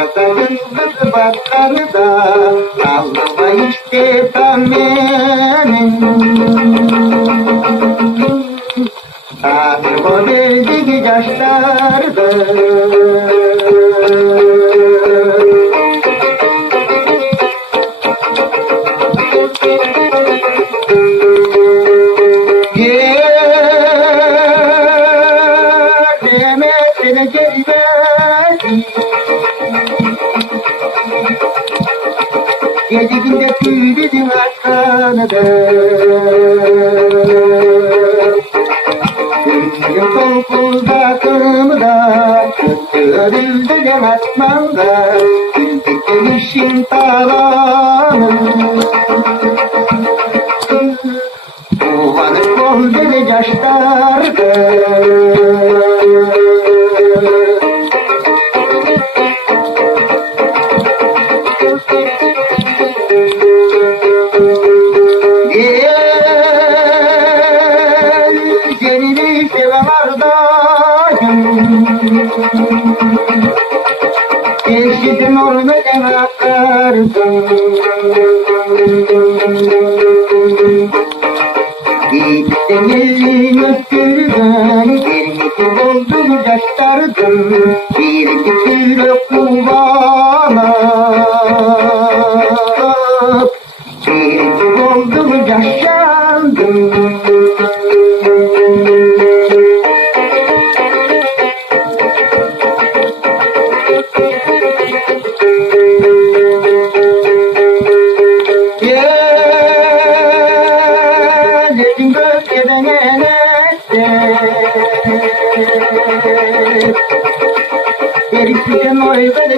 Kızların kızı batları da Allah'a işte tamenin Ağır o verdiği yaşlarda Gecikinde tüydüdüm aslanıda Gönlüm kolkulda kımda Görüldü dem asmanda Güldük demişim tavanım Uvanık ol dedi yaşlarda Eşidim olmadan akardım Gittim elini öptürdüm Girmedim oldum yaşlardım Bir tükür kulağına Bir tükür oldum yaşlandım Perişan oyda